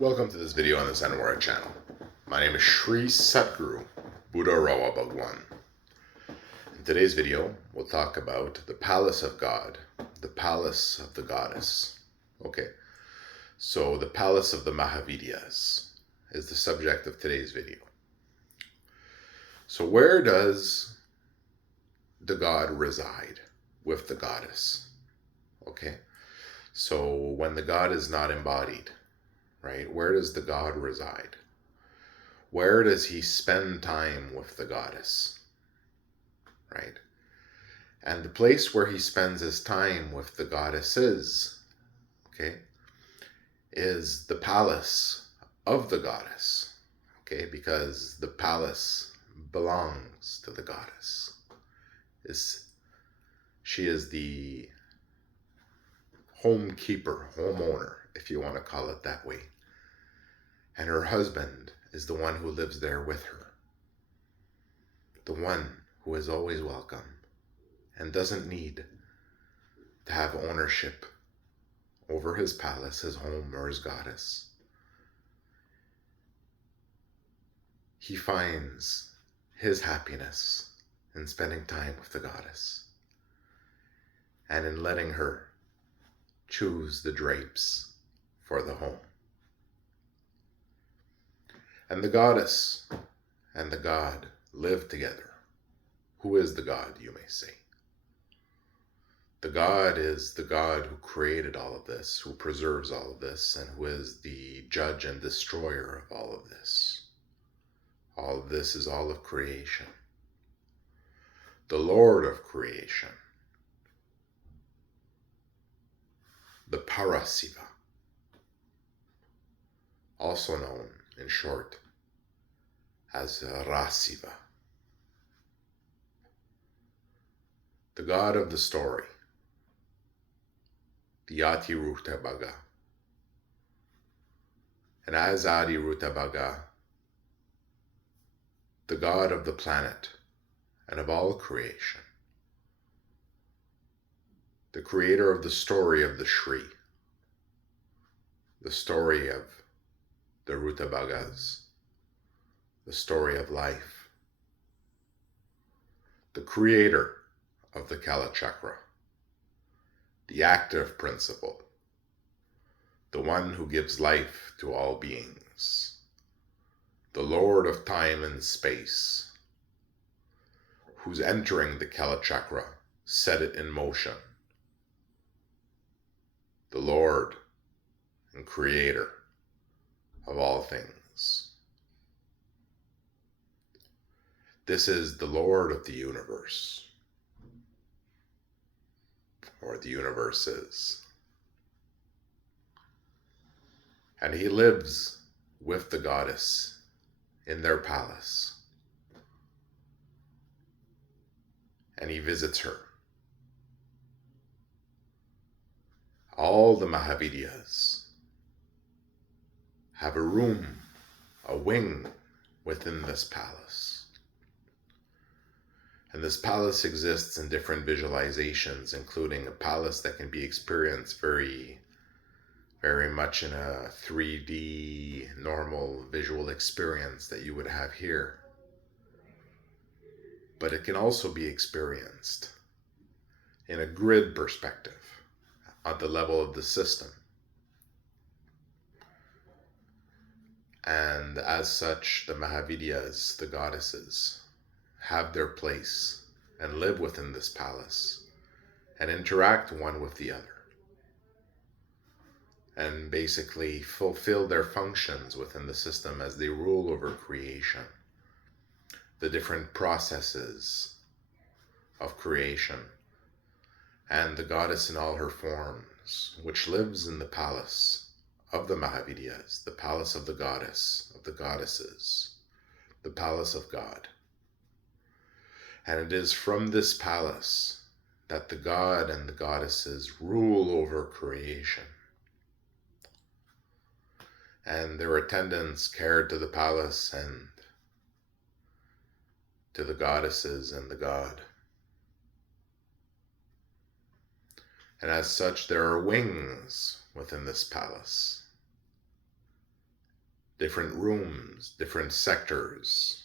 Welcome to this video on the Sanwara channel. My name is Sri Satguru, Buddha Rawa Bhagwan. In today's video, we'll talk about the palace of God, the palace of the goddess. Okay, so the palace of the Mahavidyas is the subject of today's video. So where does the god reside with the goddess? Okay, so when the god is not embodied, right? Where does the god reside? Where does he spend time with the goddess? Right? And the place where he spends his time with the goddesses, okay, is the palace of the goddess, okay, because the palace belongs to the goddess. She is the homekeeper, homeowner, if you want to call it that way. And her husband is the one who lives there with her. The one who is always welcome and doesn't need to have ownership over his palace, his home, or his goddess. He finds his happiness in spending time with the goddess and in letting her choose the drapes for the home. And the goddess and the god live together. Who is the god, you may say? The god is the God who created all of this, who preserves all of this, and who is the judge and destroyer of all of this. All of this is all of creation. The Lord of creation. The Parasiva, also known in short as Rasiva. The god of the story, the Ati Rutabaga. And as Adi Rutabaga, the god of the planet and of all creation, the creator of the story of the Shri, the story of the Rutabagas, the story of life, the creator of the Kala Chakra, the active principle, the one who gives life to all beings, the Lord of time and space, who's entering the Kala Chakra set it in motion, the Lord and creator of all things. This is the Lord of the universe, or the universes. And he lives with the goddess in their palace. And he visits her. All the Mahavidyas have a room, a wing within this palace. And this palace exists in different visualizations, including a palace that can be experienced very much in a 3D normal visual experience that you would have here. But it can also be experienced in a grid perspective at the level of the system. And as such, the Mahavidyas, the goddesses, have their place and live within this palace and interact one with the other and basically fulfill their functions within the system as they rule over creation, the different processes of creation, and the goddess in all her forms, which lives in the palace of the Mahavidyas, the palace of the goddess, of the goddesses, the palace of God. And it is from this palace that the god and the goddesses rule over creation. And their attendants care to the palace and to the goddesses and the god. And as such, there are wings within this palace. different rooms, different sectors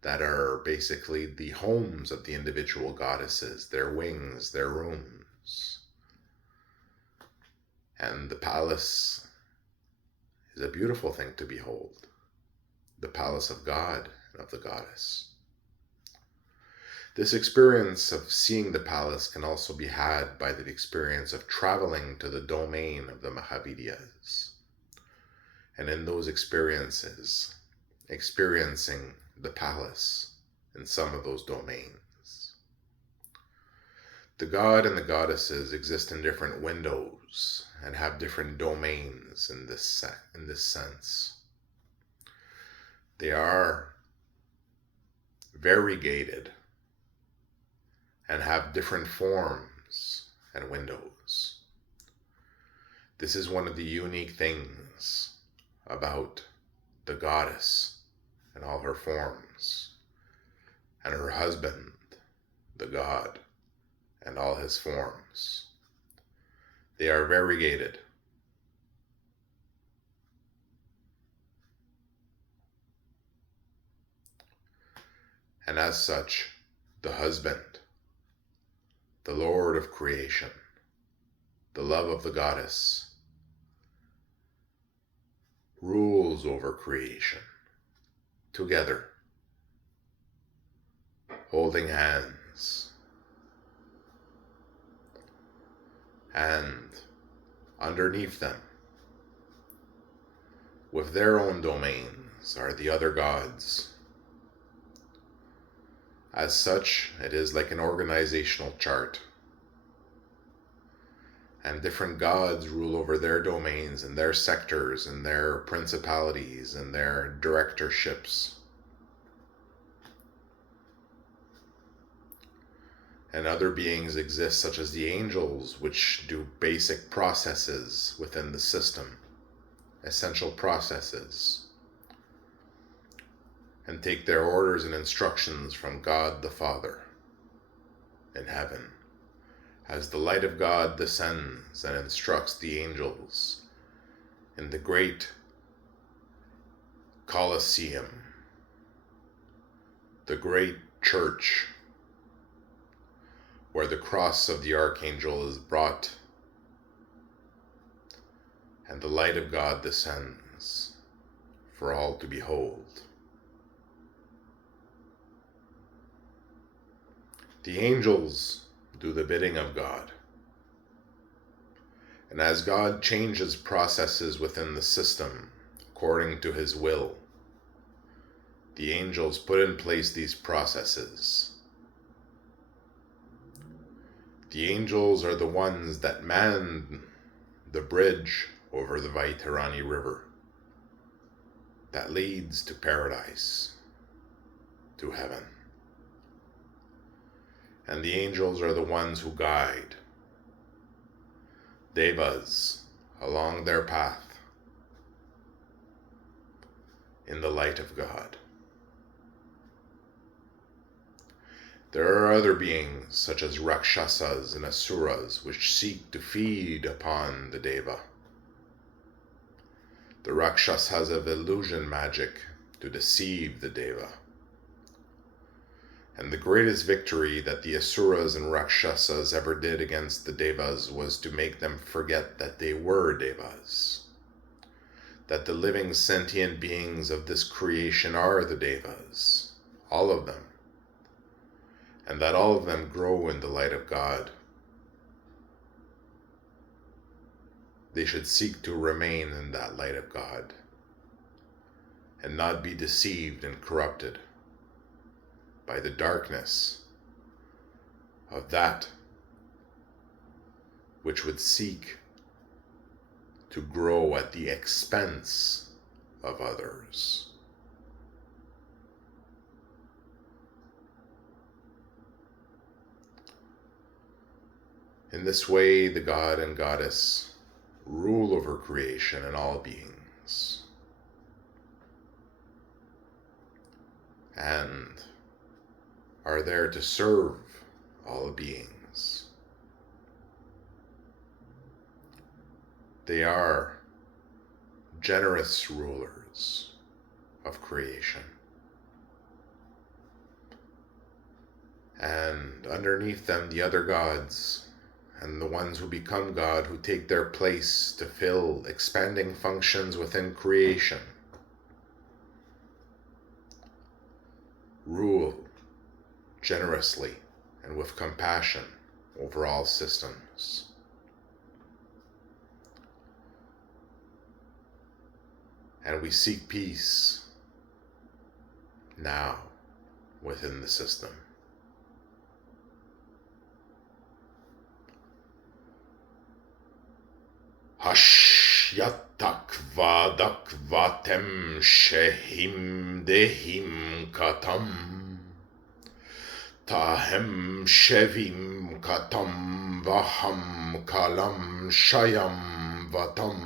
that are basically the homes of the individual goddesses, their wings, their rooms. And the palace is a beautiful thing to behold. The palace of God and of the goddess. This experience of seeing the palace can also be had by the experience of traveling to the domain of the Mahavidyas. And in those experiences, experiencing the palace in some of those domains. The god and the goddesses exist in different windows and have different domains in this sense. They are variegated and have different forms and windows. This is one of the unique things about the goddess and all her forms, and her husband, the god, and all his forms. They are variegated. And as such, the husband, the Lord of creation, the love of the goddess, rules over creation, together, holding hands, and underneath them, with their own domains, are the other gods. As such, it is like an organizational chart. And different gods rule over their domains and their sectors and their principalities and their directorships. And other beings exist, such as the angels, which do basic processes within the system, essential processes, and take their orders and instructions from God the Father in heaven, as the light of God descends and instructs the angels in the great Colosseum, the great church, where the cross of the archangel is brought and the light of God descends for all to behold. The angels do the bidding of God. And as God changes processes within the system according to his will, the angels put in place these processes. The angels are the ones that man the bridge over the Vaitarani River that leads to paradise, to heaven. And the angels are the ones who guide devas along their path in the light of God. There are other beings, such as Rakshasas and Asuras, which seek to feed upon the Deva. The Rakshasas have illusion magic to deceive the Deva. And the greatest victory that the Asuras and Rakshasas ever did against the Devas was to make them forget that they were Devas. That the living sentient beings of this creation are the Devas, all of them. And that all of them grow in the light of God. They should seek to remain in that light of God and not be deceived and corrupted by the darkness of that which would seek to grow at the expense of others. In this way, the god and goddess rule over creation and all beings, and are there to serve all beings. They are generous rulers of creation. And underneath them, the other gods, and the ones who become God, who take their place to fill expanding functions within creation, rule generously and with compassion over all systems. And we seek peace now within the system. Hashyatak vadak vatem shehim dehim katam tahem shevim katam vaham kalam shayam vatam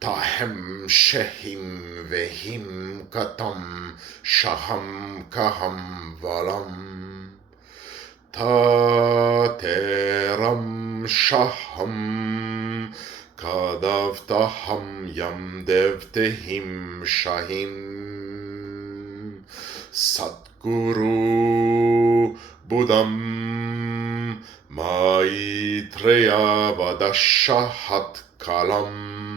tahem shehim vehim katam shaham kaham valam Tateram shaham kadavtaham yam devtehim shahim Satguru Buddham Maitreya Vadashahat Kalam